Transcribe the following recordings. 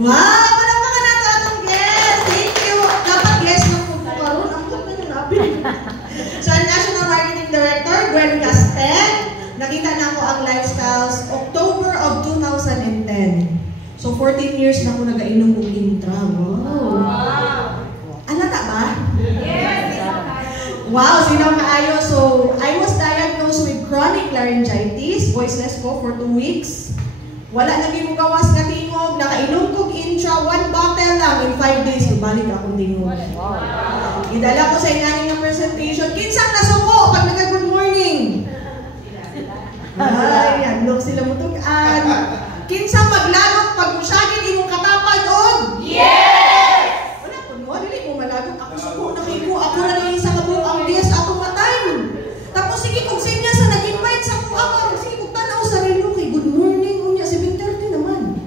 Wow! Palakpakan nato atong guest! Thank you! Dapat guest na po karoon. Ang ganda nyo napin. So, ang National Marketing Director, Gwen Castel. Nakita na ako ang lifestyles October of 2010. So, 14 years na ako nag-ainom ng intra. Wow! Alata ba? Yes! Wow! Sinaw kaayo. So, I was diagnosed with chronic laryngitis. Voiceless ko for 2 weeks. Wala naging mo gawas na tingog. Nakainom kong intra. 1 bottle lang. In 5 days, balik akong tingog. Idala ko sa inganing na presentation. Kinsang nasuko pag nag-good morning. Ay, handok sila mutugan. Kinsang maglagot pag musyagin imong katapad on? Yes! Wala po mo, dili mo malagot. Ako suko, nakiku. Ako na rin sa kabuok ang DS atong matay. Tapos sige, kung sinya sa nag-invite sa ko ako. Sige, kung tanaw sa relo kay good morning. Unya, 7:30 naman.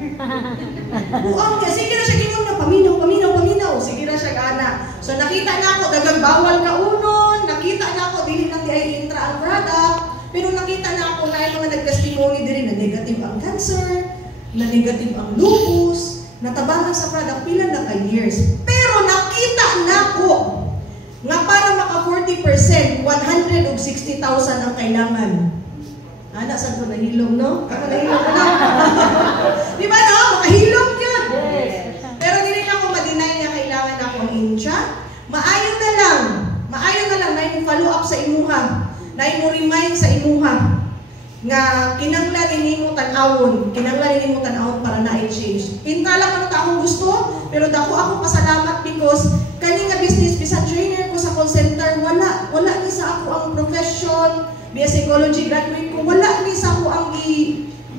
Buang niya, sige na siya gingon na paminaw. Sige na siya gana. So nakita na ako, dagang bawal ka unon. Nakita na ako, dili na ay intra ang product. Pero nakita na ako na yung mga nag-testimony din na negative ang cancer, na negative ang lupus, natabangan sa product pila na ka-years. Pero nakita na ko nga para maka 40%, 160,000 ang kailangan. Anak, saan ko nahilong, no? Ako nahilong ko na. Di ba, no? Makahilong yun. Pero hindi na ako ma-deny na kailangan ako ang intra. Maayo na lang na yung follow up sa imuha. Na mo remind sa imuha nga kinanglan nimo tan-awon para na i-change. Pinta lang ano ta akong gusto, pero dako ako pasalamat because kani nga business bisan trainer ko sa call center, wala ni sa ako ang profession, BS Psychology graduate ko, wala ni sa ako ang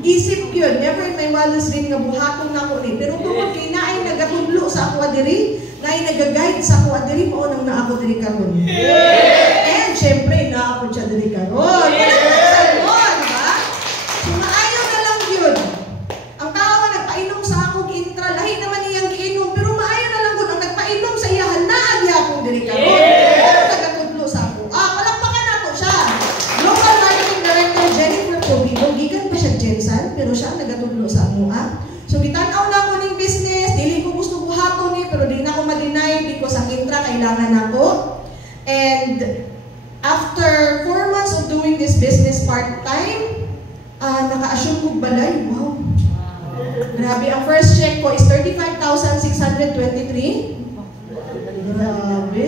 isip yun. Never in my wildest dream nga buhaton na ko ni. Pero tungod kay naay nagatudlo sa ako adiri, naay nagaguide sa ako adiri, mao nang naa ako diri karon. And syempre na ako siya diri karon. Wala ko sa Lord, ba? So maayo na lang yun. Ang tao nga nagpainom sa ako intra, lahi naman niyang giinom, pero maayo na lang gud ang nagpainom sa iyahan na gyapon diri karon. Nagatudlo sa ako. Palakpakan nato siya. Global Marketing Director Jennifer Pobigo, gikan pa siya Jensen, pero siya ang nagatudlo sa ako. So gitan-aw na ako ning business, dili ko gusto buhaton ni, pero di na ako ma-deny because ang intra kailangan ako. And after 4 months of doing this business part-time, naka-assume kong balay. Wow! Grabe, ang first check ko is 35,623. Grabe!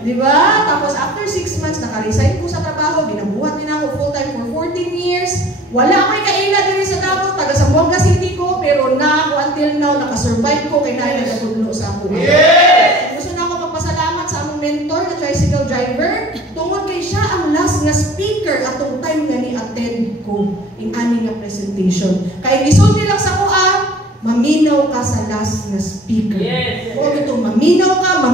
Diba? Tapos after 6 months, naka-resign ko sa trabaho, ginabuhat din ako full-time for 14 years. Wala ko'y kaila din sa Davao, taga Zamboanga City ko, pero na ako until now, nakasurvive ko kay naay nagatudlo sa ako. Gusto na ako magpasalamat sa among mentor na tricycle driver. Tungod kay siya ang last nga speaker atong time nga ni-attend ko in ani nga presentation. Kay gisulti lang sa ko maminaw ka sa last nga speaker. O ito, maminaw ka